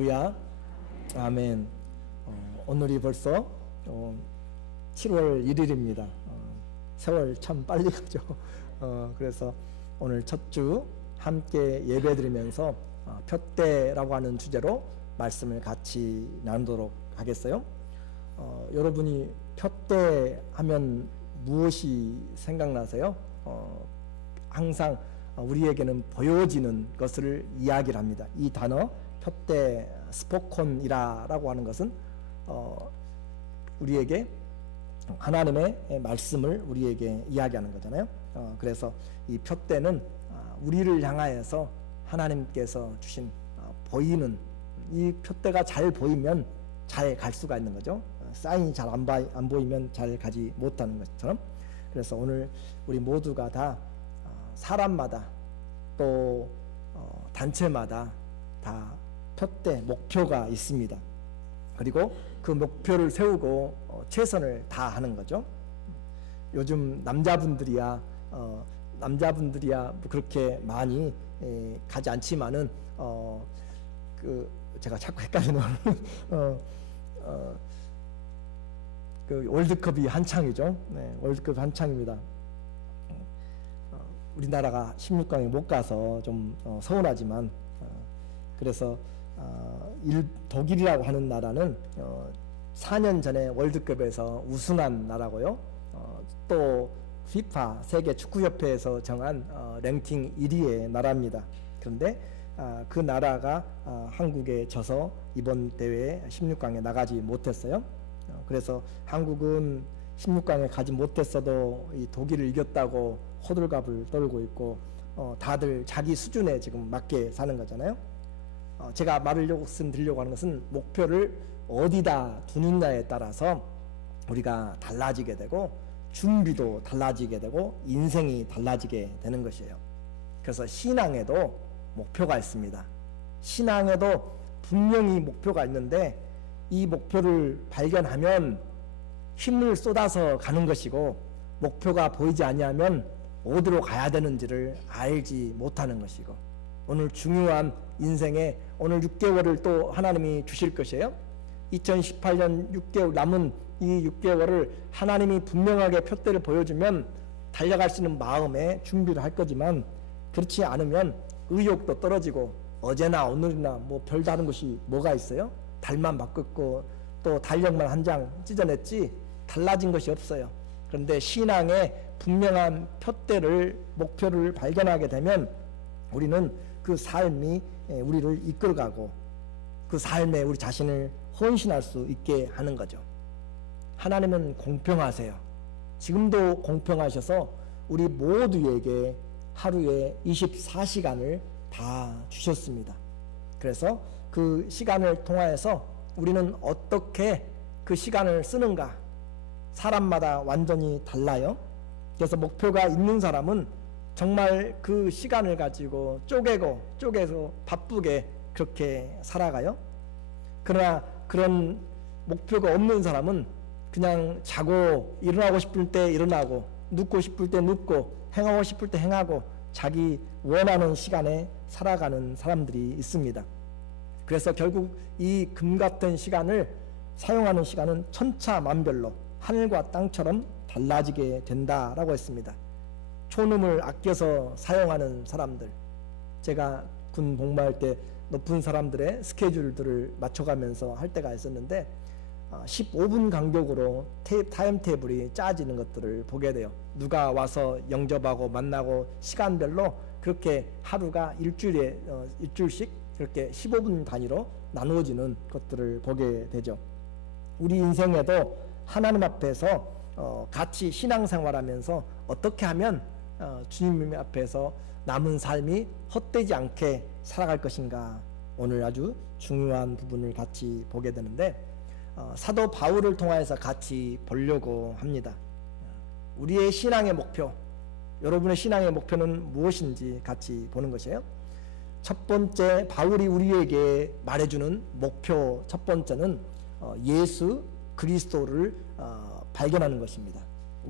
할렐루야. 아멘. 오늘이 벌써 7월 1일입니다. 세월 참 빨리 가죠. 그래서 오늘 첫 주 함께 예배 드리면서 푯대라고 하는 주제로 말씀을 같이 나누도록 하겠어요. 여러분이 푯대 하면 무엇이 생각나세요? 항상 우리에게는 보여지는 것을 이야기를 합니다. 이 단어 푯대 스포콘이라고 하는 것은 우리에게 하나님의 말씀을 우리에게 이야기하는 거잖아요. 그래서 이 푯대는 우리를 향하여서 하나님께서 주신 보이는, 이 푯대가 잘 보이면 잘 갈 수가 있는 거죠. 사인이 잘 안 보이면 잘 가지 못하는 것처럼. 그래서 오늘 우리 모두가 다 사람마다 또 단체마다 다 푯대 목표가 있습니다. 그리고 그 목표를 세우고 최선을 다하는 거죠. 요즘 남자분들이야 그렇게 많이 가지 않지만은 제가 자꾸 헷갈리는 그 월드컵이 한창이죠. 네, 월드컵 한창입니다. 우리나라가 16강에 못 가서 좀 서운하지만 그래서 독일이라고 하는 나라는 4년 전에 월드컵에서 우승한 나라고요. 또 FIFA 세계 축구협회에서 정한 랭킹 1위의 나라입니다. 그런데 그 나라가 한국에 져서 이번 대회에 16강에 나가지 못했어요. 그래서 한국은 16강에 가지 못했어도 이 독일을 이겼다고 호들갑을 떨고 있고 다들 자기 수준에 지금 맞게 사는 거잖아요. 제가 말씀드리려고 하는 것은 목표를 어디다 두느냐에 따라서 우리가 달라지게 되고 준비도 달라지게 되고 인생이 달라지게 되는 것이에요. 그래서 신앙에도 목표가 있습니다. 신앙에도 분명히 목표가 있는데 이 목표를 발견하면 힘을 쏟아서 가는 것이고, 목표가 보이지 아니하면 어디로 가야 되는지를 알지 못하는 것이고, 오늘 중요한 인생에 오늘 6개월을 또 하나님이 주실 것이에요. 2018년 6개월 남은 이 6개월을 하나님이 분명하게 푯대를 보여주면 달려갈 수 있는 마음에 준비를 할 거지만, 그렇지 않으면 의욕도 떨어지고 어제나 오늘이나 뭐 별다른 것이 뭐가 있어요? 달만 바꿨고 또 달력만 한 장 찢어냈지 달라진 것이 없어요. 그런데 신앙의 분명한 푯대를, 목표를 발견하게 되면 우리는 그 삶이 우리를 이끌어가고 그 삶에 우리 자신을 헌신할 수 있게 하는 거죠. 하나님은 공평하세요. 지금도 공평하셔서 우리 모두에게 하루에 24시간을 다 주셨습니다. 그래서 그 시간을 통하여서 우리는 어떻게 그 시간을 쓰는가, 사람마다 완전히 달라요. 그래서 목표가 있는 사람은 정말 그 시간을 가지고 쪼개서 바쁘게 그렇게 살아가요. 그러나 그런 목표가 없는 사람은 그냥 자고 일어나고 싶을 때 일어나고 눕고 싶을 때 눕고 행하고 싶을 때 행하고 자기 원하는 시간에 살아가는 사람들이 있습니다. 그래서 결국 이 금 같은 시간을 사용하는 시간은 천차만별로 하늘과 땅처럼 달라지게 된다라고 했습니다. 초능을 아껴서 사용하는 사람들, 제가 군 복무할 때 높은 사람들의 스케줄들을 맞춰가면서 할 때가 있었는데 15분 간격으로 타임테이블이 짜지는 것들을 보게 돼요. 누가 와서 영접하고 만나고 시간별로 그렇게 하루가 일주일씩 그렇게 15분 단위로 나누어지는 것들을 보게 되죠. 우리 인생에도 하나님 앞에서 같이 신앙생활하면서 어떻게 하면 주님 앞에서 남은 삶이 헛되지 않게 살아갈 것인가, 오늘 아주 중요한 부분을 같이 보게 되는데 사도 바울을 통해서 같이 보려고 합니다. 우리의 신앙의 목표, 여러분의 신앙의 목표는 무엇인지 같이 보는 것이에요. 첫 번째, 바울이 우리에게 말해주는 목표 첫 번째는 예수 그리스도를 발견하는 것입니다.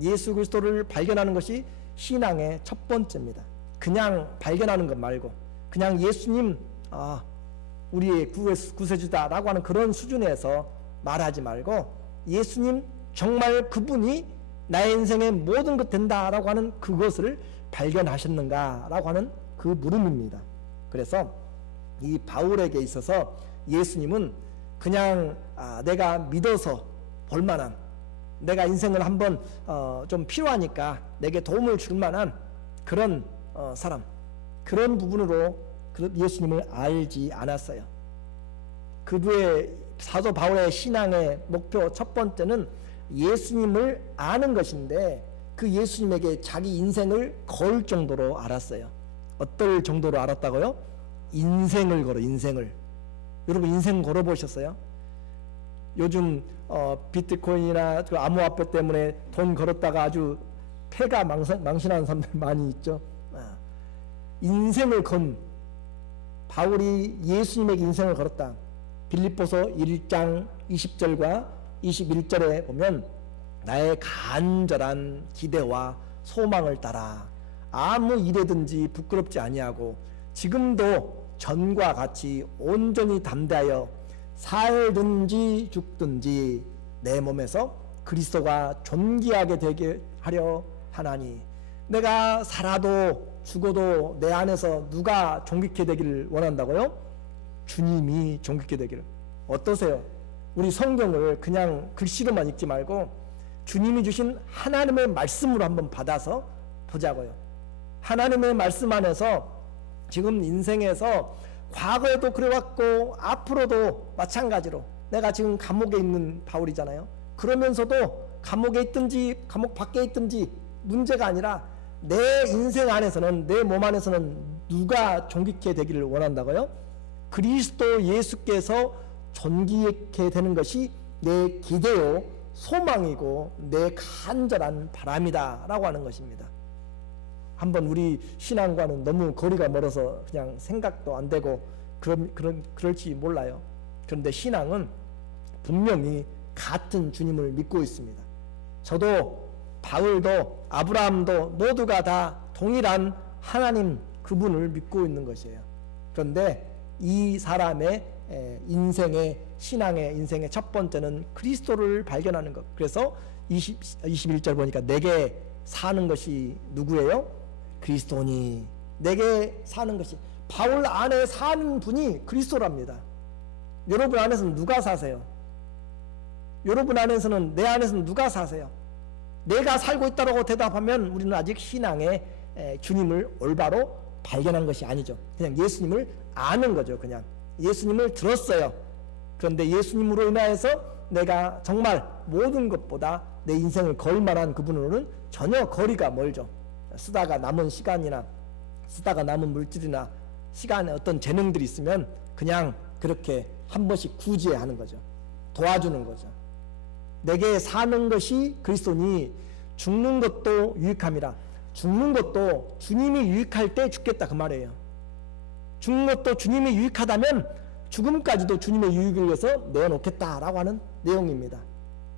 예수 그리스도를 발견하는 것이 신앙의 첫 번째입니다. 그냥 발견하는 것 말고 그냥 예수님 우리의 구세주다라고 하는 그런 수준에서 말하지 말고 예수님 정말 그분이 나의 인생의 모든 것 된다라고 하는 그것을 발견하셨는가라고 하는 그 물음입니다. 그래서 이 바울에게 있어서 예수님은 그냥 내가 믿어서 볼만한, 내가 인생을 한번 좀 필요하니까 내게 도움을 줄 만한 그런 사람, 그런 부분으로 예수님을 알지 않았어요. 그의 사도 바울의 신앙의 목표 첫 번째는 예수님을 아는 것인데 그 예수님에게 자기 인생을 걸 정도로 알았어요. 어떨 정도로 알았다고요? 인생을 걸어, 인생을. 여러분 인생 걸어보셨어요? 요즘 비트코인이나 그 암호화폐 때문에 돈 걸었다가 아주 패가 망신하는 사람들 많이 있죠. 인생을 건 바울이 예수님에게 인생을 걸었다. 빌립보서 1장 20절과 21절에 보면 나의 간절한 기대와 소망을 따라 아무 일에든지 부끄럽지 아니하고 지금도 전과 같이 온전히 담대하여 살든지 죽든지 내 몸에서 그리스도가 존귀하게 되게 하려 하나니. 내가 살아도 죽어도 내 안에서 누가 존귀케 되기를 원한다고요? 주님이 존귀케 되기를. 어떠세요? 우리 성경을 그냥 글씨로만 읽지 말고 주님이 주신 하나님의 말씀으로 한번 받아서 보자고요. 하나님의 말씀 안에서 지금 인생에서 과거에도 그래왔고 앞으로도 마찬가지로 내가 지금 감옥에 있는 바울이잖아요. 그러면서도 감옥에 있든지 감옥 밖에 있든지 문제가 아니라 내 인생 안에서는, 내 몸 안에서는 누가 존귀케 되기를 원한다고요? 그리스도 예수께서 존귀케 되는 것이 내 기대요 소망이고 내 간절한 바람이다 라고 하는 것입니다. 한번 우리 신앙과는 너무 거리가 멀어서 그냥 생각도 안 되고 그럴지 몰라요. 그런데 신앙은 분명히 같은 주님을 믿고 있습니다. 저도 바울도 아브라함도 모두가 다 동일한 하나님 그분을 믿고 있는 것이에요. 그런데 이 사람의 인생의 신앙의 인생의 첫 번째는 그리스도를 발견하는 것. 그래서 21절 보니까 내게 사는 것이 누구예요? 그리스도니. 내게 사는 것이, 바울 안에 사는 분이 그리스도랍니다. 여러분 안에서는 누가 사세요? 여러분 안에서는, 내 안에서는 누가 사세요? 내가 살고 있다고 대답하면 우리는 아직 신앙의 주님을 올바로 발견한 것이 아니죠. 그냥 예수님을 아는 거죠. 그냥 예수님을 들었어요. 그런데 예수님으로 인하여서 내가 정말 모든 것보다 내 인생을 걸 만한 그분으로는 전혀 거리가 멀죠. 쓰다가 남은 시간이나 쓰다가 남은 물질이나 시간에 어떤 재능들이 있으면 그냥 그렇게 한 번씩 구제하는 거죠. 도와주는 거죠. 내게 사는 것이 그리스도니 죽는 것도 유익함이라. 죽는 것도 주님이 유익할 때 죽겠다 그 말이에요. 죽는 것도 주님이 유익하다면 죽음까지도 주님의 유익을 위해서 내어놓겠다라고 하는 내용입니다.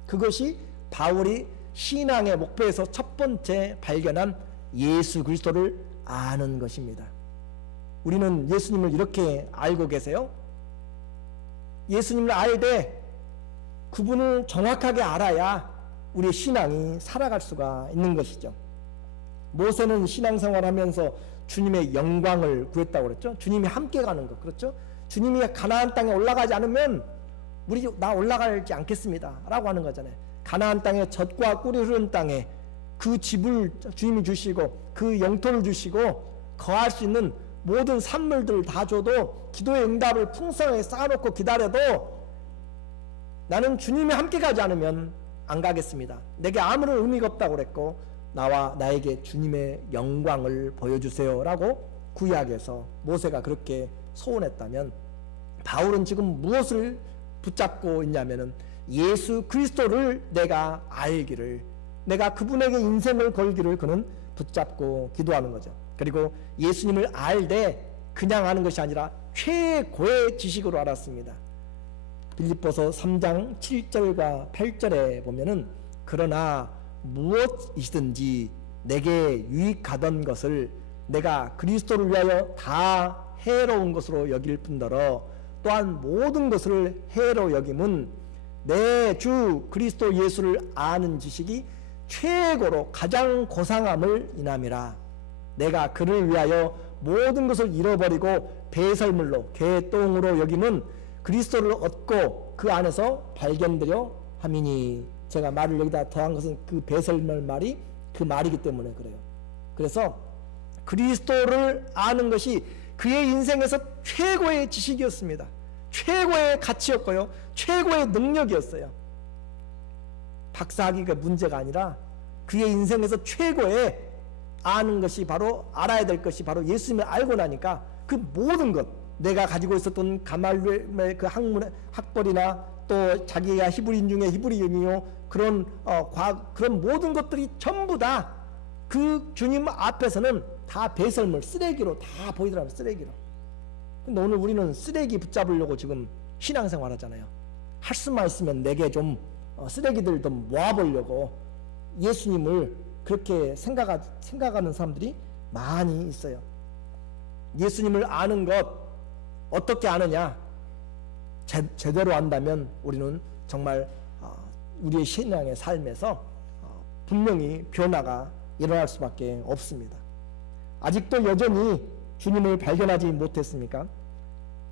그것이 바울이 신앙의 목표에서 첫 번째 발견한 예수 그리스도를 아는 것입니다. 우리는 예수님을 이렇게 알고 계세요? 예수님을 알되 그분을 정확하게 알아야 우리의 신앙이 살아갈 수가 있는 것이죠. 모세는 신앙생활하면서 주님의 영광을 구했다고 그랬죠. 주님이 함께 가는 것, 그렇죠? 주님이 가나안 땅에 올라가지 않으면 나 올라가지 않겠습니다 라고 하는 거잖아요. 가나안 땅에 젖과 꿀이 흐르는 땅에 그 집을 주님이 주시고 그 영토를 주시고 거할 수 있는 모든 산물들을 다 줘도 기도의 응답을 풍성하게 쌓아놓고 기다려도 나는 주님이 함께 가지 않으면 안 가겠습니다. 내게 아무런 의미가 없다고 그랬고 나에게 주님의 영광을 보여주세요 라고 구약에서 모세가 그렇게 소원했다면 바울은 지금 무엇을 붙잡고 있냐면은 예수 그리스도를 내가 알기를, 내가 그분에게 인생을 걸기를 그는 붙잡고 기도하는 거죠. 그리고 예수님을 알되 그냥 아는 것이 아니라 최고의 지식으로 알았습니다. 빌립보서 3장 7절과 8절에 보면은 그러나 무엇이든지 내게 유익하던 것을 내가 그리스도를 위하여 다 해로운 것으로 여길 뿐더러 또한 모든 것을 해로 여김은 내 주 그리스도 예수를 아는 지식이 최고로 가장 고상함을 인함이라. 내가 그를 위하여 모든 것을 잃어버리고 배설물로 개똥으로 여김은 그리스도를 얻고 그 안에서 발견되려 함이니. 제가 말을 여기다 더한 것은 그 배설물 말이 그 말이기 때문에 그래요. 그래서 그리스도를 아는 것이 그의 인생에서 최고의 지식이었습니다. 최고의 가치였고요, 최고의 능력이었어요. 박사학위가 문제가 아니라 그의 인생에서 최고의 아는 것이 바로, 알아야 될 것이 바로 예수님을 알고 나니까 그 모든 것, 내가 가지고 있었던 가말리엘의 그 학벌이나 또 자기가 히브리인 중에 히브리인이요, 그런 그런 모든 것들이 전부 다 그 주님 앞에서는 다 배설물, 쓰레기로 다 보이더라고요. 쓰레기로. 근데 오늘 우리는 쓰레기 붙잡으려고 지금 신앙생활 하잖아요. 할 수만 있으면 내게 좀 쓰레기들 좀 모아보려고 예수님을 그렇게 생각하는 사람들이 많이 있어요. 예수님을 아는 것 어떻게 아느냐? 제대로 안다면 우리는 정말 우리의 신앙의 삶에서 분명히 변화가 일어날 수밖에 없습니다. 아직도 여전히 주님을 발견하지 못했습니까?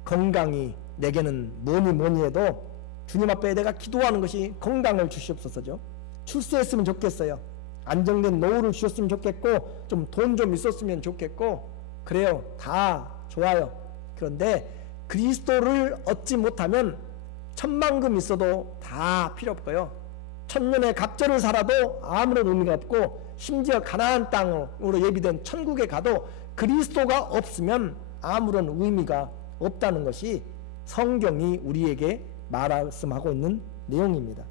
건강이 내게는 뭐니 해도 주님 앞에 내가 기도하는 것이 건강을 주시옵소서죠. 출세했으면 좋겠어요. 안정된 노후를 주셨으면 좋겠고, 좀 돈 좀 있었으면 좋겠고, 그래요. 다 좋아요. 그런데 그리스도를 얻지 못하면 천만금 있어도 다 필요 없고요, 천년의 갑절을 살아도 아무런 의미가 없고, 심지어 가나안 땅으로 예비된 천국에 가도 그리스도가 없으면 아무런 의미가 없다는 것이 성경이 우리에게 말씀하고 있는 내용입니다.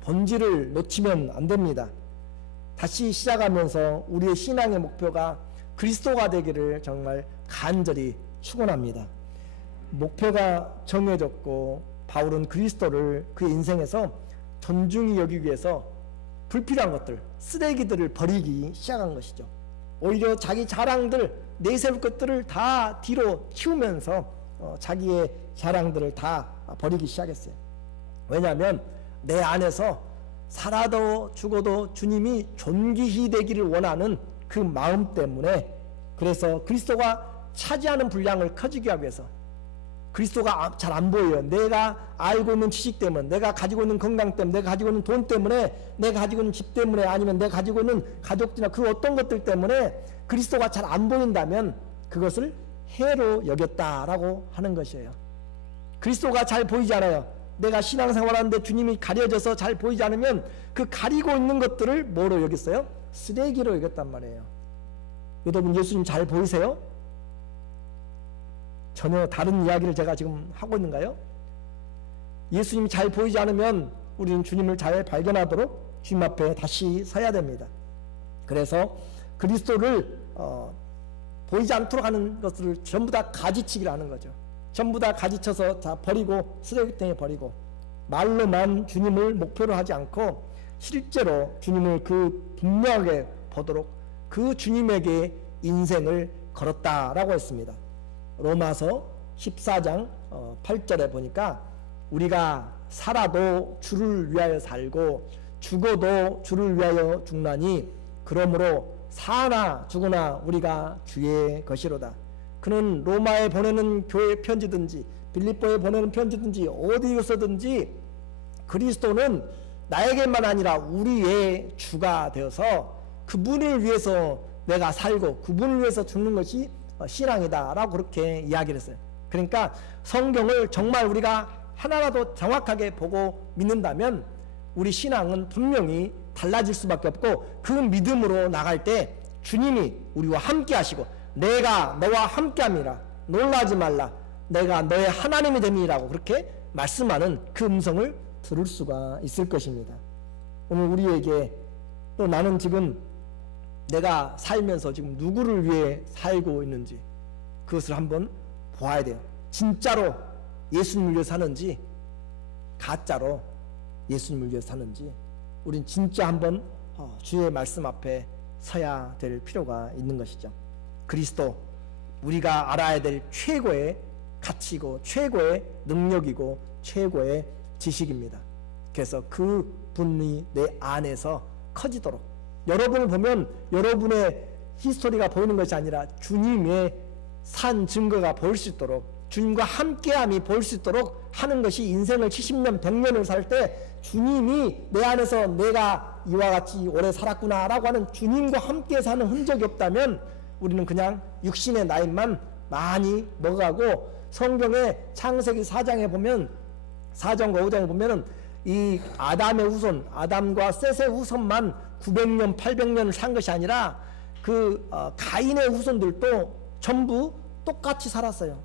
본질을 놓치면 안 됩니다. 다시 시작하면서 우리의 신앙의 목표가 그리스도가 되기를 정말 간절히 축원합니다. 목표가 정해졌고 바울은 그리스도를 그의 인생에서 존중히 여기기 위해서 불필요한 것들, 쓰레기들을 버리기 시작한 것이죠. 오히려 자기 자랑들, 내세울 것들을 다 뒤로 치우면서 자기의 자랑들을 다 버리기 시작했어요. 왜냐하면 내 안에서 살아도 죽어도 주님이 존귀히 되기를 원하는 그 마음 때문에, 그래서 그리스도가 차지하는 분량을 커지게 하기 위해서, 그리스도가 잘 안 보여요. 내가 알고 있는 지식 때문에, 내가 가지고 있는 건강 때문에, 내가 가지고 있는 돈 때문에, 내가 가지고 있는 집 때문에, 아니면 내가 가지고 있는 가족들이나 그 어떤 것들 때문에 그리스도가 잘 안 보인다면 그것을 해로 여겼다라고 하는 것이에요. 그리스도가 잘 보이지 않아요. 내가 신앙생활하는데 주님이 가려져서 잘 보이지 않으면 그 가리고 있는 것들을 뭐로 여겼어요? 쓰레기로 여겼단 말이에요. 여러분, 예수님 잘 보이세요? 전혀 다른 이야기를 제가 지금 하고 있는가요? 예수님이 잘 보이지 않으면 우리는 주님을 잘 발견하도록 주님 앞에 다시 서야 됩니다. 그래서 그리스도를 보이지 않도록 하는 것을 전부 다 가지치기를 하는 거죠. 전부 다 가지쳐서 다 버리고, 쓰레기통에 버리고, 말로만 주님을 목표로 하지 않고 실제로 주님을 그 분명하게 보도록 그 주님에게 인생을 걸었다라고 했습니다. 로마서 14장 8절에 보니까 우리가 살아도 주를 위하여 살고 죽어도 주를 위하여 죽나니 그러므로 사나 죽으나 우리가 주의 것이로다. 그는 로마에 보내는 교회 편지든지 빌립보에 보내는 편지든지 어디에서든지 그리스도는 나에게만 아니라 우리의 주가 되어서 그분을 위해서 내가 살고 그분을 위해서 죽는 것이 신앙이다 라고 그렇게 이야기를 했어요. 그러니까 성경을 정말 우리가 하나라도 정확하게 보고 믿는다면 우리 신앙은 분명히 달라질 수밖에 없고, 그 믿음으로 나갈 때 주님이 우리와 함께 하시고 내가 너와 함께 함이라 놀라지 말라 내가 너의 하나님이 됨이라고 그렇게 말씀하는 그 음성을 들을 수가 있을 것입니다. 오늘 우리에게 또 나는 지금 내가 살면서 지금 누구를 위해 살고 있는지 그것을 한번 보아야 돼요. 진짜로 예수님을 위해 사는지 가짜로 예수님을 위해 사는지 우린 진짜 한번 주의 말씀 앞에 서야 될 필요가 있는 것이죠. 그리스도, 우리가 알아야 될 최고의 가치고 최고의 능력이고 최고의 지식입니다. 그래서 그 분이 내 안에서 커지도록, 여러분을 보면 여러분의 히스토리가 보이는 것이 아니라 주님의 산 증거가 보일 수 있도록, 주님과 함께함이 보일 수 있도록 하는 것이, 인생을 70년 100년을 살 때 주님이 내 안에서 내가 이와 같이 오래 살았구나 라고 하는, 주님과 함께 사는 흔적이 없다면 우리는 그냥 육신의 나이만 많이 먹어가고, 성경의 창세기 4장에 보면, 4장과 5장에 보면은 이 아담의 후손, 아담과 셋의 후손만 900년 800년을 산 것이 아니라 가인의 후손들도 전부 똑같이 살았어요.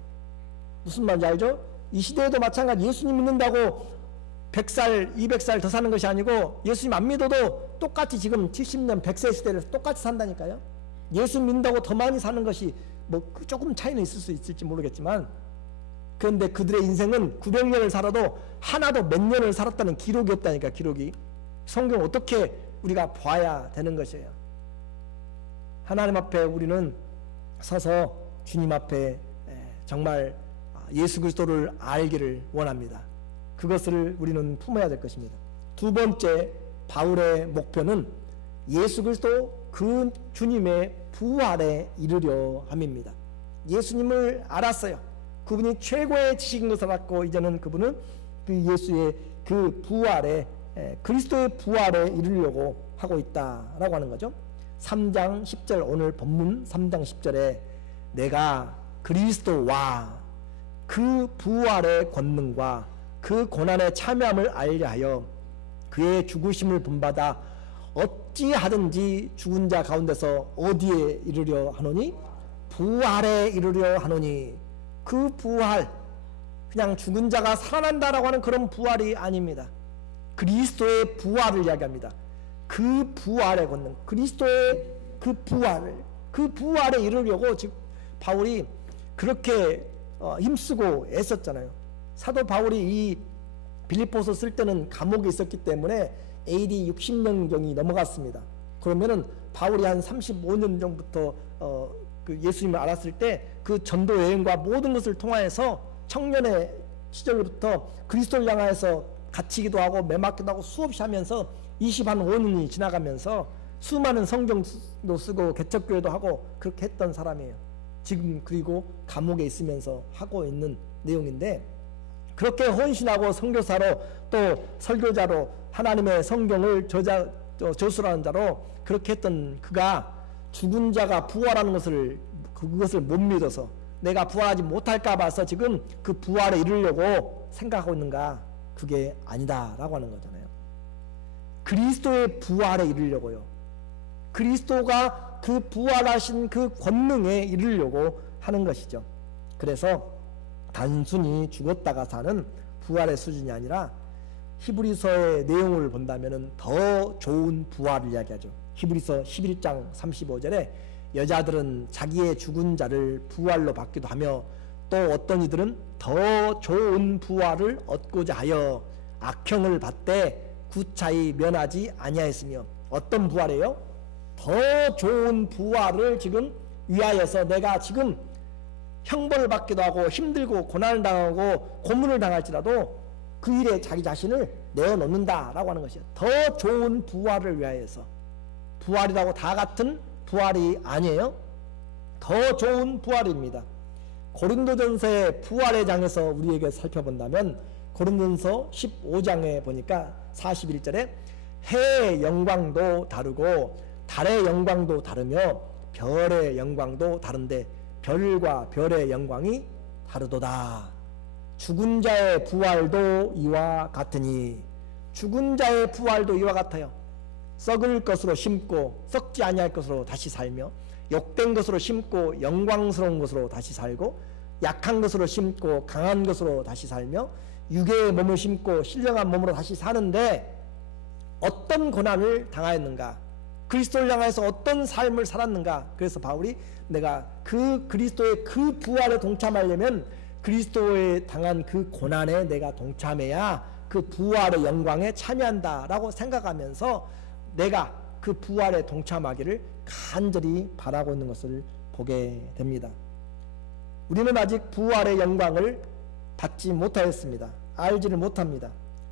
무슨 말인지 알죠? 이 시대에도 마찬가지, 예수님 믿는다고 100살 200살 더 사는 것이 아니고, 예수님 안 믿어도 똑같이 지금 70년 100세 시대를 똑같이 산다니까요. 예수 믿는다고 더 많이 사는 것이 뭐 조금 차이는 있을 수 있을지 모르겠지만, 그런데 그들의 인생은 900년을 살아도 하나도 몇 년을 살았다는 기록이 없다니까. 기록이. 성경 어떻게 우리가 봐야 되는 것이에요. 하나님 앞에 우리는 서서 주님 앞에 정말 예수 그리스도를 알기를 원합니다. 그것을 우리는 품어야 될 것입니다. 두 번째, 바울의 목표는 예수 그리스도 그 주님의 부활에 이르려 함입니다. 예수님을 알았어요. 그분이 최고의 지식인 것을 알았고, 이제는 그분은 그 예수의 그 부활에, 그리스도의 부활에 이르려고 하고 있다라고 하는 거죠. 3장 10절, 오늘 본문 3장 10절에 내가 그리스도와 그 부활의 권능과 그 고난의 참여함을 알려 하여 그의 죽으심을 본받아 어찌하든지 죽은 자 가운데서 어디에 이르려 하노니? 부활에 이르려 하노니. 그 부활, 그냥 죽은 자가 살아난다라고 하는 그런 부활이 아닙니다. 그리스도의 부활을 이야기합니다. 그 부활의 권능, 그리스도의 그 부활에 이르려고 지금 바울이 그렇게 힘쓰고 애썼잖아요. 사도 바울이 이 빌립보서 쓸 때는 감옥에 있었기 때문에 AD 60년경이 넘어갔습니다. 그러면은 바울이 한 35년 전부터 그 예수님을 알았을 때 그 전도 여행과 모든 것을 통하여서 청년의 시절부터 그리스도를 향하여서 갇히기도 하고 매맞기도 하고 수없이 하면서 25년이 지나가면서 수많은 성경도 쓰고 개척교회도 하고 그렇게 했던 사람이에요. 지금 그리고 감옥에 있으면서 하고 있는 내용인데, 그렇게 헌신하고 선교사로 또 설교자로 하나님의 성경을 저술하는 자로 그렇게 했던 그가 죽은 자가 부활하는 그것을 못 믿어서 내가 부활하지 못할까 봐서 지금 그 부활에 이르려고 생각하고 있는가? 그게 아니다라고 하는 거잖아요. 그리스도의 부활에 이르려고요. 그리스도가 그 부활하신 그 권능에 이르려고 하는 것이죠. 그래서 단순히 죽었다가 사는 부활의 수준이 아니라 히브리서의 내용을 본다면 더 좋은 부활을 이야기하죠. 히브리서 11장 35절에 여자들은 자기의 죽은 자를 부활로 받기도 하며 또 어떤 이들은 더 좋은 부활을 얻고자 하여 악형을 받되 구차히 면하지 아니하였으며. 어떤 부활이에요? 더 좋은 부활을 지금 위하여서 내가 지금 형벌을 받기도 하고 힘들고 고난을 당하고 고문을 당할지라도 그 일에 자기 자신을 내어놓는다라고 하는 것이에요. 더 좋은 부활을 위하여서. 부활이라고 다 같은 부활이 아니에요. 더 좋은 부활입니다. 고린도전서의 부활의 장에서 우리에게 살펴본다면 고린도전서 15장에 보니까 41절에 해의 영광도 다르고 달의 영광도 다르며 별의 영광도 다른데 별과 별의 영광이 다르도다. 죽은 자의 부활도 이와 같으니. 죽은 자의 부활도 이와 같아요. 썩을 것으로 심고 썩지 아니할 것으로 다시 살며, 욕된 것으로 심고 영광스러운 것으로 다시 살고, 약한 것으로 심고 강한 것으로 다시 살며, 육의 몸을 심고 신령한 몸으로 다시 사는데 어떤 고난을 당하였는가? 그리스도를 향해서 어떤 삶을 살았는가? 그래서 바울이 내가 그 그리스도의 그 부활에 동참하려면 그리스도에 당한 그 고난에 내가 동참해야 그 부활의 영광에 참여한다라고 생각하면서 내가 그 부활에 동참하기를 간절히 바라고 있는 것을 보게 됩니다. 우리는 아직 부활의 영광을 받지 못하였습니다. 알지를 못합니다.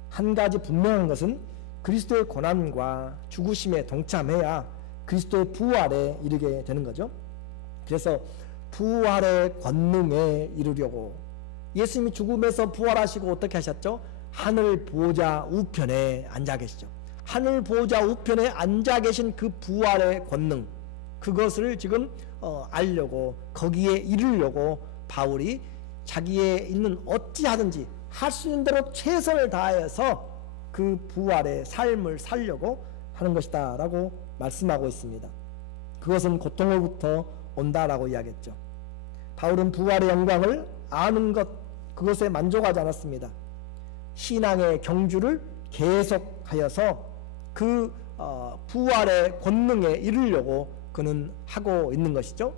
한 가지 분명한 것은 그리스도의 고난과 죽으심에 동참해야 그리스도의 부활에 이르게 되는 거죠. 그래서 부활의 권능에 이르려고 예수님이 죽음에서 부활하시고 어떻게 하셨죠? 하늘 보좌 우편에 앉아 계시죠. 하늘 보좌 우편에 앉아 계신 그 부활의 권능, 그것을 지금 알려고, 거기에 이르려고 바울이 자기의 있는 어찌하든지 할 수 있는 대로 최선을 다해서 그 부활의 삶을 살려고 하는 것이다 라고 말씀하고 있습니다. 그것은 고통으로부터 온다라고 이야기했죠. 바울은 부활의 영광을 아는 것, 그것에 만족하지 않았습니다. 신앙의 경주를 계속하여서 그 부활의 권능에 이르려고 그는 하고 있는 것이죠.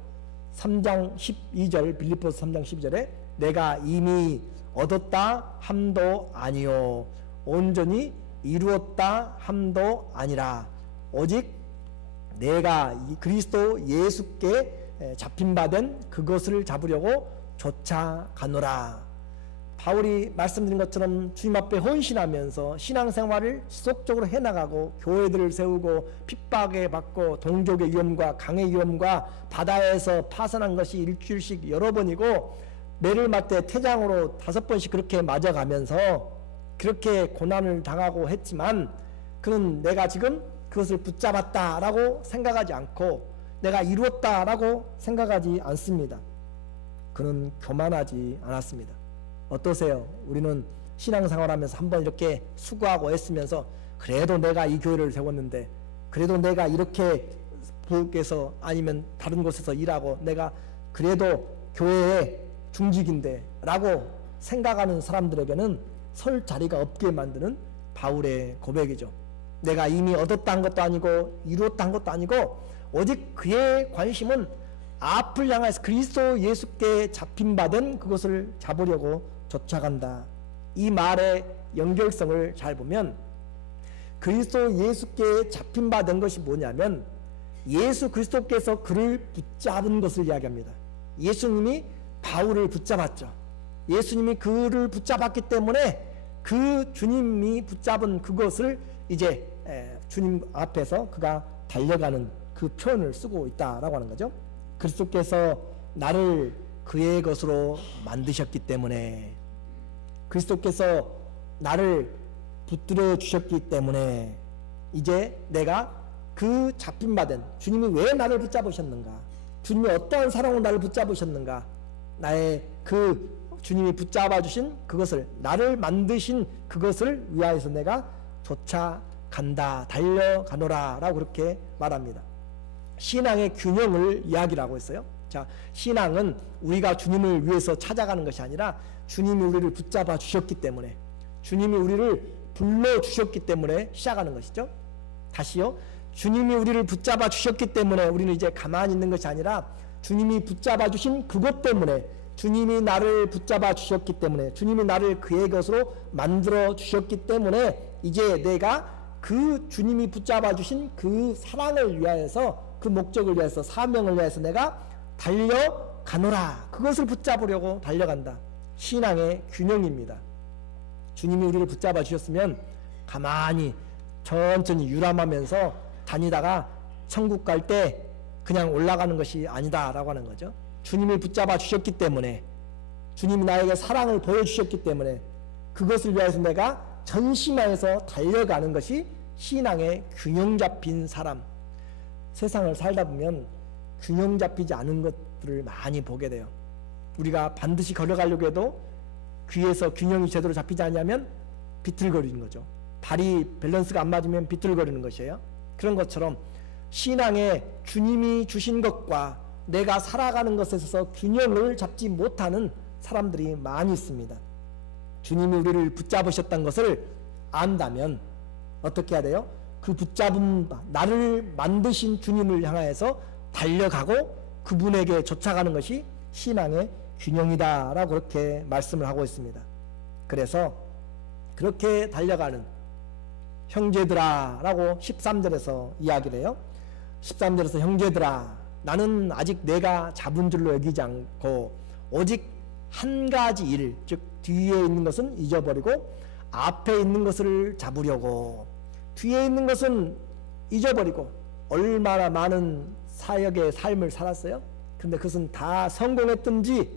3장 12절, 빌립보서 3장 12절에 내가 이미 얻었다 함도 아니요 온전히 이루었다 함도 아니라 오직 내가 그리스도 예수께 잡힌 바 된 그것을 잡으려고 쫓아가노라. 바울이 말씀드린 것처럼 주님 앞에 헌신하면서 신앙생활을 지속적으로 해나가고 교회들을 세우고 핍박에 받고 동족의 위험과 강의 위험과 바다에서 파산한 것이 일주일씩 여러 번이고 매를 맞대 태장으로 5번씩 그렇게 맞아가면서 그렇게 고난을 당하고 했지만 그는 내가 지금 그것을 붙잡았다라고 생각하지 않고 내가 이루었다라고 생각하지 않습니다. 그는 교만하지 않았습니다. 어떠세요? 우리는 신앙생활하면서 한번 이렇게 수고하고 애쓰면서 그래도 내가 이 교회를 세웠는데, 그래도 내가 이렇게 부엌에서 아니면 다른 곳에서 일하고 내가 그래도 교회의 중직인데 라고 생각하는 사람들에게는 설 자리가 없게 만드는 바울의 고백이죠. 내가 이미 얻었다 한 것도 아니고 이루었다 한 것도 아니고 오직 그의 관심은 앞을 향해서 그리스도 예수께 잡힌 바 된 그것을 잡으려고 쫓아간다. 이 말의 연결성을 잘 보면 그리스도 예수께 잡힌 바 된 것이 뭐냐면 예수 그리스도께서 그를 붙잡은 것을 이야기합니다. 예수님이 바울을 붙잡았죠. 예수님이 그를 붙잡았기 때문에 그 주님이 붙잡은 그것을 이제 주님 앞에서 그가 달려가는 그 표현을 쓰고 있다라고 하는 거죠. 그리스도께서 나를 그의 것으로 만드셨기 때문에, 그리스도께서 나를 붙들어 주셨기 때문에 이제 내가 그 잡힌 바 된 주님이 왜 나를 붙잡으셨는가, 주님이 어떠한 사랑으로 나를 붙잡으셨는가, 나의 그 주님이 붙잡아 주신 그것을, 나를 만드신 그것을 위하여서 내가 쫓아간다, 달려가노라 라고 그렇게 말합니다. 신앙의 균형을 이야기하고 있어요. 자, 신앙은 우리가 주님을 위해서 찾아가는 것이 아니라 주님이 우리를 붙잡아 주셨기 때문에, 주님이 우리를 불러 주셨기 때문에 시작하는 것이죠. 다시요. 주님이 우리를 붙잡아 주셨기 때문에 우리는 이제 가만히 있는 것이 아니라 주님이 붙잡아 주신 그것 때문에, 주님이 나를 붙잡아 주셨기 때문에, 주님이 나를 그의 것으로 만들어 주셨기 때문에 이제 내가 그 주님이 붙잡아 주신 그 사랑을 위하여서, 그 목적을 위해서, 사명을 위해서 내가 달려가노라. 그것을 붙잡으려고 달려간다. 신앙의 균형입니다. 주님이 우리를 붙잡아 주셨으면 가만히 천천히 유람하면서 다니다가 천국 갈 때 그냥 올라가는 것이 아니다 라고 하는 거죠. 주님이 붙잡아 주셨기 때문에, 주님이 나에게 사랑을 보여주셨기 때문에 그것을 위해서 내가 전심하여서 달려가는 것이 신앙의 균형 잡힌 사람. 세상을 살다 보면 균형 잡히지 않은 것들을 많이 보게 돼요. 우리가 반드시 걸어가려고 해도 귀에서 균형이 제대로 잡히지 않으면 비틀거리는 거죠. 발이 밸런스가 안 맞으면 비틀거리는 것이에요. 그런 것처럼 신앙에 주님이 주신 것과 내가 살아가는 것에 있어서 균형을 잡지 못하는 사람들이 많이 있습니다. 주님이 우리를 붙잡으셨다는 것을 안다면 어떻게 해야 돼요? 그 붙잡은 나를 만드신 주님을 향해서 달려가고 그분에게 쫓아가는 것이 신앙의 균형이다 라고 그렇게 말씀을 하고 있습니다. 그래서 그렇게 달려가는 형제들아 라고 13절에서 이야기를 해요. 13절에서 형제들아, 나는 아직 내가 잡은 줄로 여기지 않고 오직 한 가지 일, 즉 뒤에 있는 것은 잊어버리고 앞에 있는 것을 잡으려고. 뒤에 있는 것은 잊어버리고 얼마나 많은 사역의 삶을 살았어요. 그런데 그것은 다 성공했든지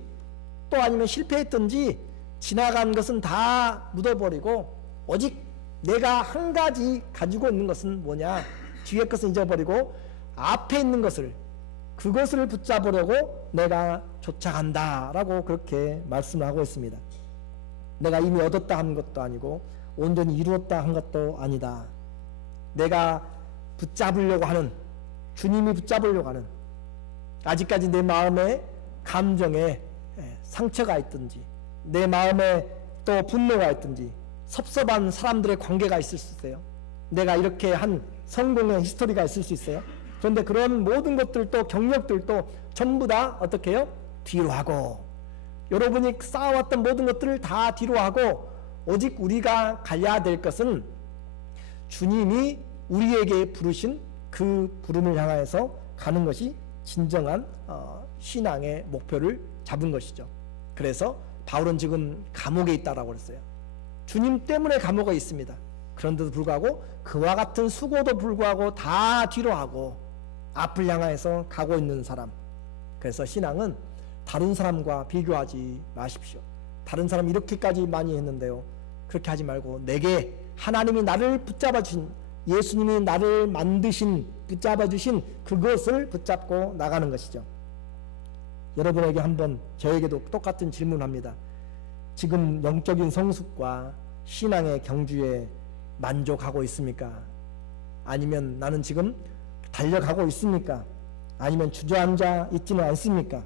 또 아니면 실패했든지 지나간 것은 다 묻어버리고 오직 내가 한 가지 가지고 있는 것은 뭐냐? 뒤에 것은 잊어버리고 앞에 있는 것을, 그것을 붙잡으려고 내가 쫓아간다라고 그렇게 말씀을 하고 있습니다. 내가 이미 얻었다 한 것도 아니고 온전히 이루었다 한 것도 아니다. 내가 붙잡으려고 하는, 주님이 붙잡으려고 하는, 아직까지 내 마음에 감정에 상처가 있든지 내 마음에 또 분노가 있든지 섭섭한 사람들의 관계가 있을 수 있어요. 내가 이렇게 한 성공의 히스토리가 있을 수 있어요. 그런데 그런 모든 것들도, 경력들도 전부 다 어떻게 해요? 뒤로 하고, 여러분이 쌓아왔던 모든 것들을 다 뒤로 하고 오직 우리가 가야 될 것은 주님이 우리에게 부르신 그 부름을 향해서 가는 것이 진정한 신앙의 목표를 잡은 것이죠. 그래서 바울은 지금 감옥에 있다라고 그랬어요. 주님 때문에 감옥에 있습니다. 그런데도 불구하고 그와 같은 수고도 불구하고 다 뒤로 하고 앞을 향해서 가고 있는 사람. 그래서 신앙은 다른 사람과 비교하지 마십시오. 다른 사람 이렇게까지 많이 했는데요, 그렇게 하지 말고 내게 하나님이 나를 붙잡아 주신, 예수님이 나를 만드신, 붙잡아 주신 그것을 붙잡고 나가는 것이죠. 여러분에게 한번, 저에게도 똑같은 질문합니다. 지금 영적인 성숙과 신앙의 경주에 만족하고 있습니까? 아니면 나는 지금 달려가고 있습니까? 아니면 주저앉아 있지는 않습니까?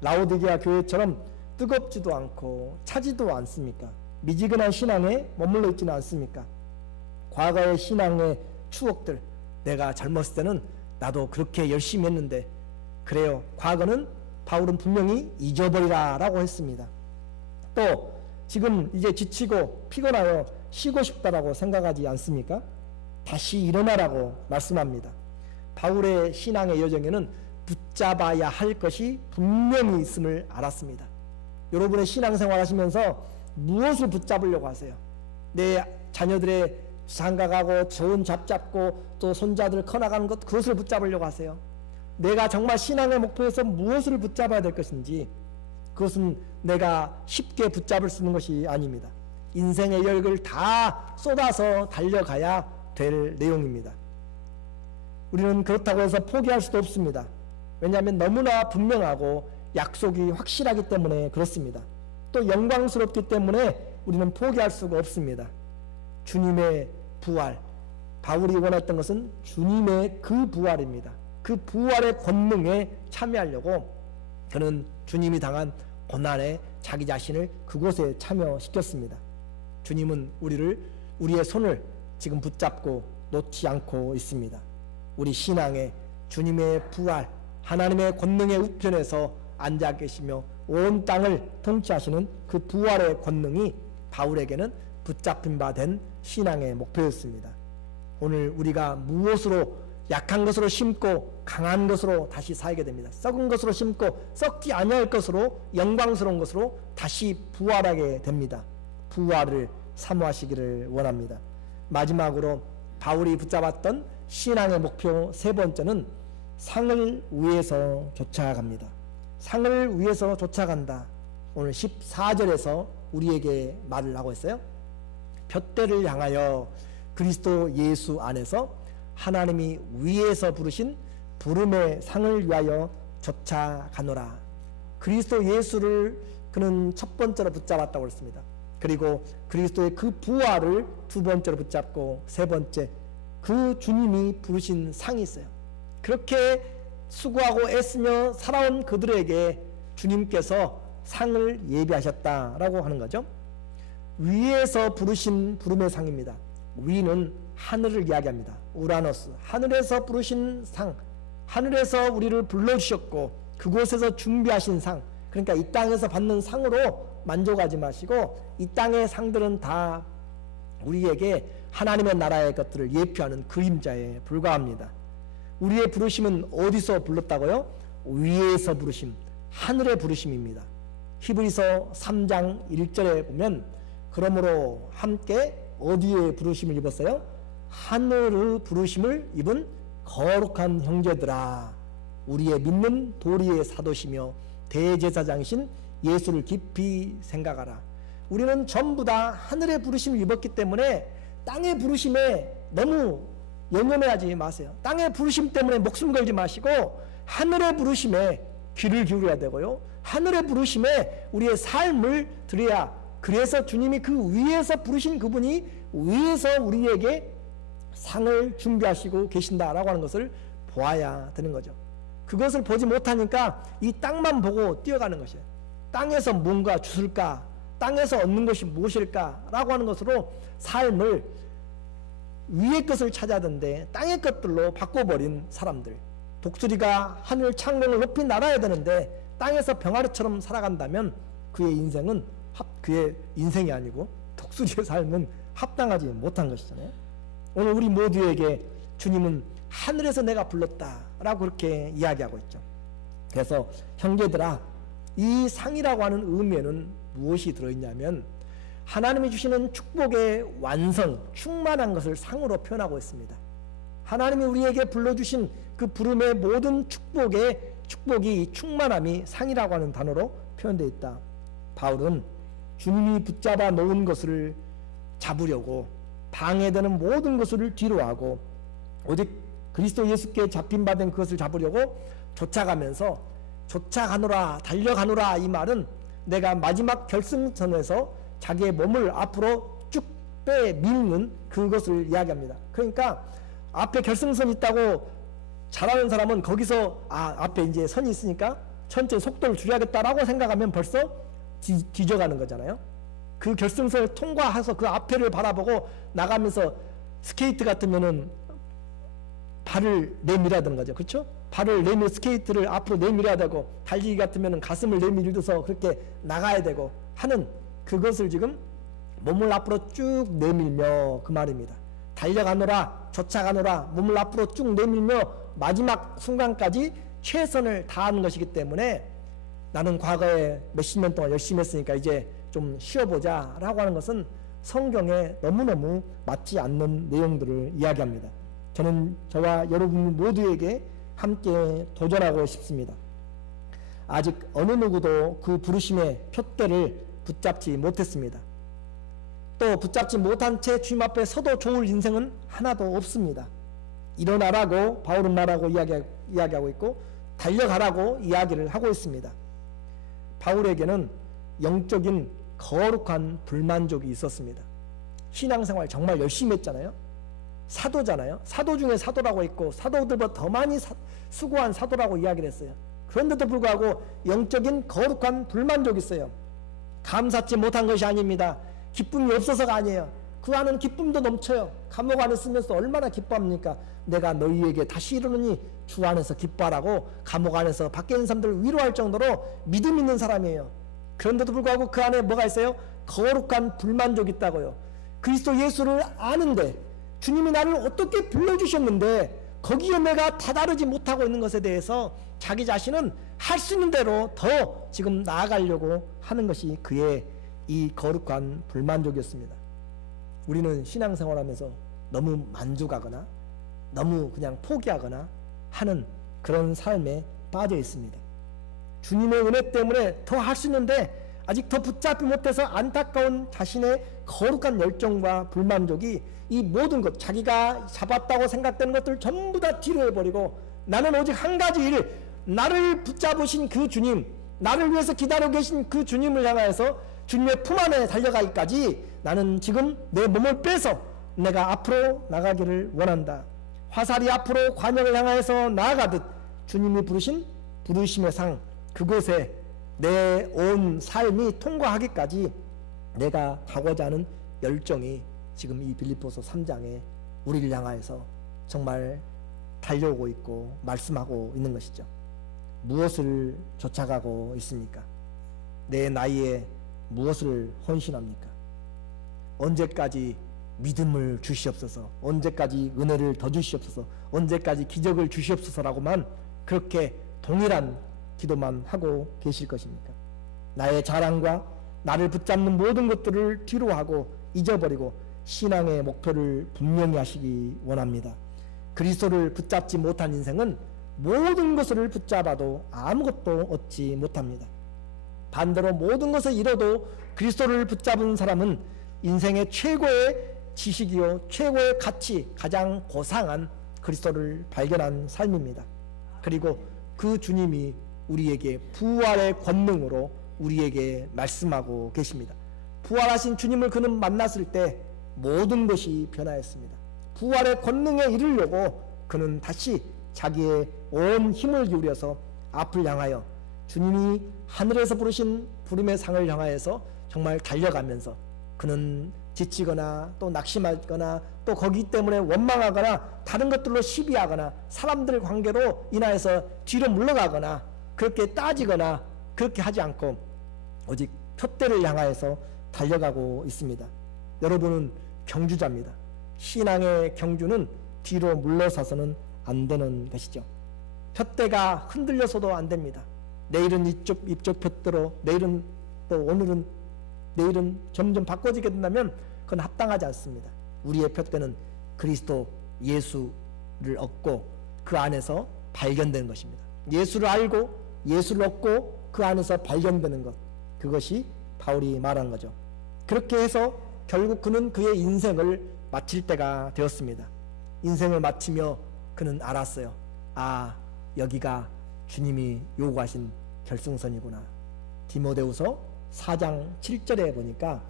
라오디게아 교회처럼 뜨겁지도 않고 차지도 않습니까? 미지근한 신앙에 머물러 있지는 않습니까? 과거의 신앙의 추억들, 내가 젊었을 때는 나도 그렇게 열심히 했는데, 그래요. 과거는 바울은 분명히 잊어버리라 라고 했습니다. 또 지금 이제 지치고 피곤하여 쉬고 싶다라고 생각하지 않습니까? 다시 일어나라고 말씀합니다. 바울의 신앙의 여정에는 붙잡아야 할 것이 분명히 있음을 알았습니다. 여러분의 신앙생활 하시면서 무엇을 붙잡으려고 하세요? 내 자녀들의 장가가고 좋은 잡잡고 또 손자들 커나가는 것, 그것을 붙잡으려고 하세요? 내가 정말 신앙의 목표에서 무엇을 붙잡아야 될 것인지, 그것은 내가 쉽게 붙잡을 수 있는 것이 아닙니다. 인생의 열을 다 쏟아서 달려가야 될 내용입니다. 우리는 그렇다고 해서 포기할 수도 없습니다. 왜냐하면 너무나 분명하고 약속이 확실하기 때문에 그렇습니다. 또 영광스럽기 때문에 우리는 포기할 수가 없습니다. 주님의 부활, 바울이 원했던 것은 주님의 그 부활입니다. 그 부활의 권능에 참여하려고 그는 주님이 당한 고난에 자기 자신을 그곳에 참여시켰습니다. 주님은 우리의 손을 지금 붙잡고 놓지 않고 있습니다. 우리 신앙에 주님의 부활, 하나님의 권능의 우편에서 앉아 계시며 온 땅을 통치하시는 그 부활의 권능이 바울에게는 붙잡힌 바 된 신앙의 목표였습니다. 오늘 우리가 무엇으로, 약한 것으로 심고 강한 것으로 다시 살게 됩니다. 썩은 것으로 심고 썩지 아니할 것으로, 영광스러운 것으로 다시 부활하게 됩니다. 부활을 사모하시기를 원합니다. 마지막으로 바울이 붙잡았던 신앙의 목표 세 번째는 상을 위해서 쫓아갑니다. 상을 위해서 쫓아간다. 오늘 14절에서 우리에게 말을 하고 있어요. 둯대를 향하여 그리스도 예수 안에서 하나님이 위에서 부르신 부름의 상을 위하여 쫓아가노라. 그리스도 예수를 그는 첫 번째로 붙잡았다고 했습니다. 그리고 그리스도의 그 부활을 두 번째로 붙잡고, 세 번째 그 주님이 부르신 상이 있어요. 그렇게 수고하고 애쓰며 살아온 그들에게 주님께서 상을 예비하셨다라고 하는 거죠. 위에서 부르신 부름의 상입니다. 위는 하늘을 이야기합니다. 우라노스, 하늘에서 부르신 상, 하늘에서 우리를 불러주셨고 그곳에서 준비하신 상, 그러니까 이 땅에서 받는 상으로 만족하지 마시고 이 땅의 상들은 다 우리에게 하나님의 나라의 것들을 예표하는 그림자에 불과합니다. 우리의 부르심은 어디서 불렀다고요? 위에서 부르심, 하늘의 부르심입니다. 히브리서 3장 1절에 보면 그러므로 함께 어디에 부르심을 입었어요? 하늘의 부르심을 입은 거룩한 형제들아, 우리의 믿는 도리의 사도시며 대제사장이신 예수를 깊이 생각하라. 우리는 전부 다 하늘의 부르심을 입었기 때문에 땅의 부르심에 너무 연연해하지 마세요. 땅의 부르심 때문에 목숨 걸지 마시고 하늘의 부르심에 귀를 기울여야 되고요. 하늘의 부르심에 우리의 삶을 드려야, 그래서 주님이 그 위에서 부르신 그분이 위에서 우리에게 상을 준비하시고 계신다라고 하는 것을 보아야 되는 거죠. 그것을 보지 못하니까 이 땅만 보고 뛰어가는 것이에요. 땅에서 뭔가 주술까, 땅에서 얻는 것이 무엇일까라고 하는 것으로 삶을 위의 것을 찾아던데 땅의 것들로 바꿔버린 사람들. 독수리가 하늘 창명을 높이 날아야 되는데 땅에서 병아리처럼 살아간다면 그의 인생이 아니고 독수리의 삶은 합당하지 못한 것이잖아요. 오늘 우리 모두에게 주님은 하늘에서 내가 불렀다라고 그렇게 이야기하고 있죠. 그래서 형제들아, 이 상이라고 하는 의미에는 무엇이 들어있냐면 하나님이 주시는 축복의 완성, 충만한 것을 상으로 표현하고 있습니다. 하나님이 우리에게 불러주신 그 부름의 모든 축복이 충만함이 상이라고 하는 단어로 표현되어 있다. 바울은 주님이 붙잡아 놓은 것을 잡으려고 방해되는 모든 것을 뒤로하고 오직 그리스도 예수께 잡힌 바 된 그것을 잡으려고 쫓아가면서 쫓아가노라, 달려가노라, 이 말은 내가 마지막 결승선에서 자기의 몸을 앞으로 쭉 빼밀는 그것을 이야기합니다. 그러니까 앞에 결승선이 있다고 잘하는 사람은 거기서 앞에 이제 선이 있으니까 천천히 속도를 줄여야겠다라고 생각하면 벌써 뒤져가는 거잖아요. 그 결승선을 통과해서 그 앞에를 바라보고 나가면서 스케이트 같으면은 발을 내밀어야 되는 거죠. 그렇죠? 발을 내밀 스케이트를 앞으로 내밀어야 되고, 달리기 같으면은 가슴을 내밀어서 그렇게 나가야 되고 하는 그것을 지금 몸을 앞으로 쭉 내밀며 그 말입니다. 달려가노라, 쫓아가노라, 몸을 앞으로 쭉 내밀며 마지막 순간까지 최선을 다하는 것이기 때문에 나는 과거에 몇십 년 동안 열심히 했으니까 이제 좀 쉬어보자 라고 하는 것은 성경에 너무너무 맞지 않는 내용들을 이야기합니다. 저는 저와 여러분 모두에게 함께 도전하고 싶습니다. 아직 어느 누구도 그 부르심의 표대를 붙잡지 못했습니다. 또 붙잡지 못한 채 주님 앞에 서도 좋을 인생은 하나도 없습니다. 일어나라고 바울은 말하고 이야기하고 있고 달려가라고 이야기를 하고 있습니다. 바울에게는 영적인 거룩한 불만족이 있었습니다. 신앙생활 정말 열심히 했잖아요. 사도잖아요. 사도 중에 사도라고 했고 사도들보다 더 많이 수고한 사도라고 이야기를 했어요. 그런데도 불구하고 영적인 거룩한 불만족이 있어요. 감사치 못한 것이 아닙니다. 기쁨이 없어서가 아니에요. 그 안은 기쁨도 넘쳐요. 감옥 안에 있으면서 얼마나 기뻐합니까? 내가 너희에게 다시 이르노니 주 안에서 기뻐하라고 감옥 안에서 밖에 있는 사람들을 위로할 정도로 믿음 있는 사람이에요. 그런데도 불구하고 그 안에 뭐가 있어요? 거룩한 불만족이 있다고요. 그리스도 예수를 아는데 주님이 나를 어떻게 불러주셨는데 거기에 내가 다다르지 못하고 있는 것에 대해서 자기 자신은 할 수 있는 대로 더 지금 나아가려고 하는 것이 그의 이 거룩한 불만족이었습니다. 우리는 신앙생활하면서 너무 만족하거나 너무 그냥 포기하거나 하는 그런 삶에 빠져 있습니다. 주님의 은혜 때문에 더 할 수 있는데 아직 더 붙잡지 못해서 안타까운 자신의 거룩한 열정과 불만족이 이 모든 것, 자기가 잡았다고 생각되는 것들 전부 다 뒤로 해버리고 나는 오직 한 가지 일, 나를 붙잡으신 그 주님, 나를 위해서 기다리고 계신 그 주님을 향하여서 주님의 품 안에 달려가기까지 나는 지금 내 몸을 빼서 내가 앞으로 나가기를 원한다. 화살이 앞으로 관역을 향하여서 나아가듯 주님이 부르신 부르심의 상, 그곳에 내 온 삶이 통과하기까지 내가 가고자 하는 열정이 지금 이 빌립보서 3장에 우리를 향하여서 정말 달려오고 있고 말씀하고 있는 것이죠. 무엇을 쫓아가고 있습니까? 내 나이에 무엇을 헌신합니까? 언제까지 믿음을 주시옵소서, 언제까지 은혜를 더 주시옵소서, 언제까지 기적을 주시옵소서라고만 그렇게 동일한 기도만 하고 계실 것입니까? 나의 자랑과 나를 붙잡는 모든 것들을 뒤로하고 잊어버리고 신앙의 목표를 분명히 하시기 원합니다. 그리스도를 붙잡지 못한 인생은 모든 것을 붙잡아도 아무것도 얻지 못합니다. 반대로 모든 것을 잃어도 그리스도를 붙잡은 사람은 인생의 최고의 지식이요 최고의 가치, 가장 고상한 그리스도를 발견한 삶입니다. 그리고 그 주님이 우리에게 부활의 권능으로 우리에게 말씀하고 계십니다. 부활하신 주님을 그는 만났을 때 모든 것이 변화했습니다. 부활의 권능에 이르려고 그는 다시 자기의 온 힘을 기울여서 앞을 향하여 주님이 하늘에서 부르신 부름의 상을 향하여서 정말 달려가면서 그는 지치거나 또 낙심하거나 또 거기 때문에 원망하거나 다른 것들로 시비하거나 사람들 관계로 인하여서 뒤로 물러가거나 그렇게 따지거나 그렇게 하지 않고 오직 표대를 향하여서 달려가고 있습니다. 여러분은 경주자입니다. 신앙의 경주는 뒤로 물러서서는 안 되는 것이죠. 표대가 흔들려서도 안 됩니다. 내일은 이쪽 표대로, 내일은 또 오늘은 내일은 점점 바꿔지게 된다면 그건 합당하지 않습니다. 우리의 표대는 그리스도 예수를 얻고 그 안에서 발견되는 것입니다. 예수를 알고 예수를 얻고 그 안에서 발견되는 것, 그것이 바울이 말한 거죠. 그렇게 해서 결국 그는 그의 인생을 마칠 때가 되었습니다. 인생을 마치며 그는 알았어요. 아, 여기가 주님이 요구하신 결승선이구나. 디모데후서 4장 7절에 보니까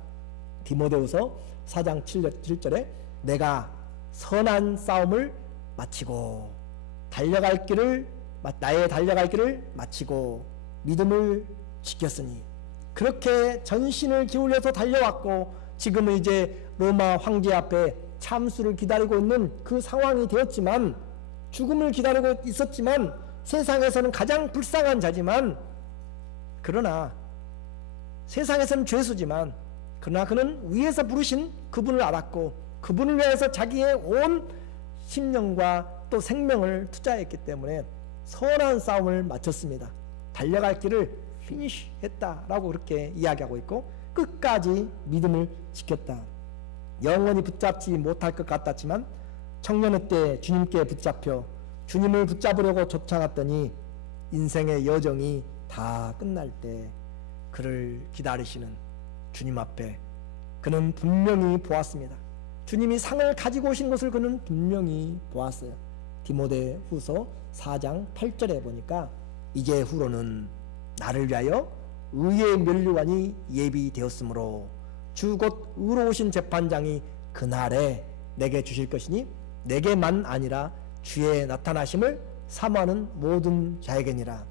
디모데후서 4장 7절에 내가 선한 싸움을 마치고 나의 달려갈 길을 마치고 믿음을 지켰으니, 그렇게 전신을 기울여서 달려왔고 지금은 이제 로마 황제 앞에 참수를 기다리고 있는 그 상황이 되었지만, 죽음을 기다리고 있었지만, 세상에서는 가장 불쌍한 자지만, 그러나 세상에서는 죄수지만, 그러나 그는 위에서 부르신 그분을 알았고 그분을 위해서 자기의 온 심령과 또 생명을 투자했기 때문에 선한 싸움을 마쳤습니다. 달려갈 길을 피니쉬했다라고 그렇게 이야기하고 있고, 끝까지 믿음을 지켰다. 영원히 붙잡지 못할 것 같았지만 청년의 때 주님께 붙잡혀 주님을 붙잡으려고 쫓아갔더니 인생의 여정이 다 끝날 때 그를 기다리시는 주님 앞에 그는 분명히 보았습니다. 주님이 상을 가지고 오신 것을 그는 분명히 보았어요. 디모데후서 4장 8절에 보니까 이제 후로는 나를 위하여 의의 면류관이 예비되었으므로 주 곧 의로우신 재판장이 그날에 내게 주실 것이니 내게만 아니라 주의 나타나심을 사모하는 모든 자에게니라.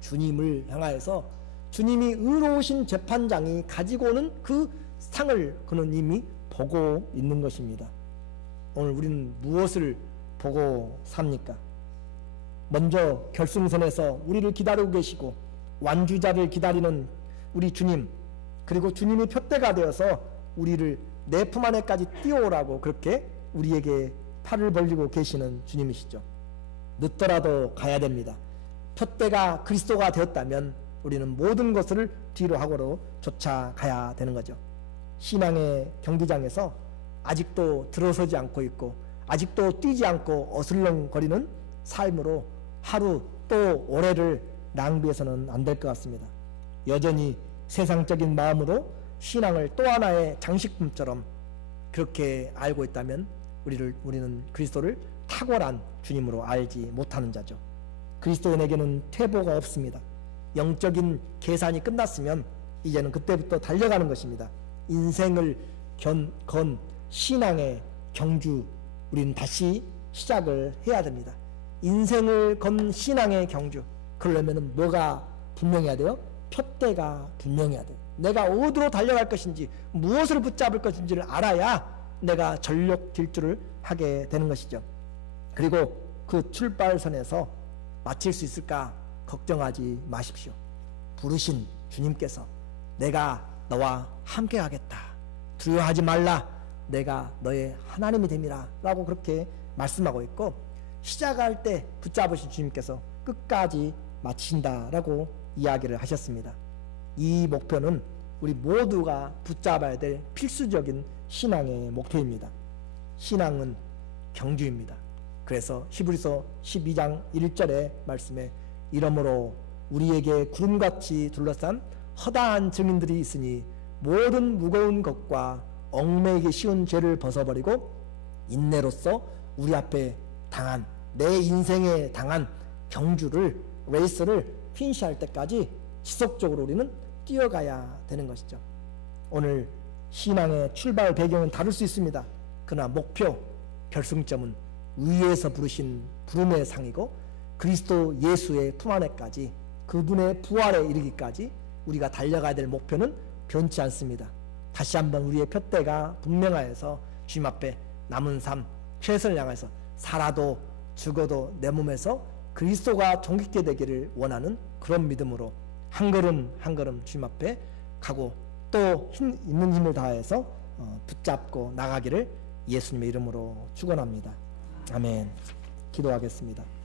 주님을 향하여서 주님이 의로우신 재판장이 가지고 오는 그 상을 그는 이미 보고 있는 것입니다. 오늘 우리는 무엇을 보고 삽니까? 먼저 결승선에서 우리를 기다리고 계시고 완주자를 기다리는 우리 주님, 그리고 주님이 표대가 되어서 우리를 내 품 안에까지 띄워오라고 그렇게 우리에게 팔을 벌리고 계시는 주님이시죠. 늦더라도 가야 됩니다. 표대가 그리스도가 되었다면 우리는 모든 것을 뒤로 하고로 쫓아가야 되는 거죠. 신앙의 경기장에서 아직도 들어서지 않고 있고 아직도 뛰지 않고 어슬렁거리는 삶으로 하루 또 올해를 낭비해서는 안 될 것 같습니다. 여전히 세상적인 마음으로 신앙을 또 하나의 장식품처럼 그렇게 알고 있다면 우리는 그리스도를 탁월한 주님으로 알지 못하는 자죠. 그리스도인에게는 퇴보가 없습니다. 영적인 계산이 끝났으면 이제는 그때부터 달려가는 것입니다. 인생을 건 신앙의 경주, 우리는 다시 시작을 해야 됩니다. 인생을 건 신앙의 경주, 그러려면 뭐가 분명해야 돼요? 표대가 분명해야 돼요. 내가 어디로 달려갈 것인지, 무엇을 붙잡을 것인지를 알아야 내가 전력 질주를 하게 되는 것이죠. 그리고 그 출발선에서 마칠 수 있을까 걱정하지 마십시오. 부르신 주님께서 내가 너와 함께 하겠다, 두려워하지 말라, 내가 너의 하나님이 됨이라 라고 그렇게 말씀하고 있고, 시작할 때 붙잡으신 주님께서 끝까지 마친다라고 이야기를 하셨습니다. 이 목표는 우리 모두가 붙잡아야 될 필수적인 신앙의 목표입니다. 신앙은 경주입니다. 그래서 히브리서 12장 1절의 말씀에 이러므로 우리에게 구름같이 둘러싼 허다한 증인들이 있으니 모든 무거운 것과 얽매이기 쉬운 죄를 벗어버리고 인내로써 우리 앞에 당한 내 인생에 당한 경주를 레이스를 피니시할 때까지 지속적으로 우리는 뛰어가야 되는 것이죠. 오늘 신앙의 출발 배경은 다를 수 있습니다. 그러나 목표, 결승점은 위에서 부르신 부름의 상이고 그리스도 예수의 품 안에까지 그분의 부활에 이르기까지 우리가 달려가야 될 목표는 변치 않습니다. 다시 한번 우리의 푯대가 분명하여서 주님 앞에 남은 삶 최선을 향해서 살아도 죽어도 내 몸에서 그리스도가 존귀케 되기를 원하는 그런 믿음으로 한 걸음 한 걸음 주님 앞에 가고 또 있는 힘을 다해서 붙잡고 나가기를 예수님의 이름으로 축원합니다. 아멘. 기도하겠습니다.